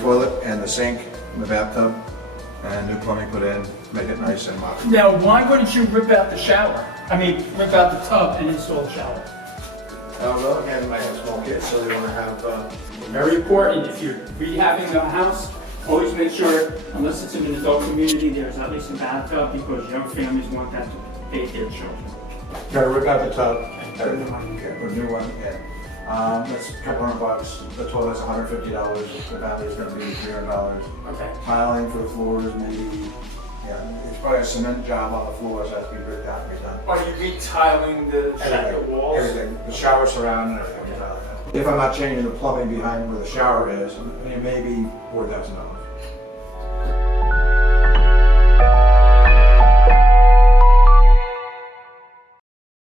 toilet and the sink in the bathtub, and new plumbing put in, make it nice and modern. Now, why wouldn't you rip out the shower? I mean, rip out the tub and install the shower? Well, again, I have small kids, so they want to have, Very important, if you're rehabbing a house, always make sure, unless it's in an adult community, there's at least a bathtub, because young families want that to bathe their children. gotta rip out the tub, Put a new one in. put a new one in. That's a couple $100. The toilet's $150. The bathroom's gonna be $300. Okay. Tiling for the floors, maybe, it's probably a cement job on the floors that has to be ripped out and redone. Are you retiling the walls? Everything, the shower surround and everything. If I'm not changing the plumbing behind where the shower is, maybe $4,000.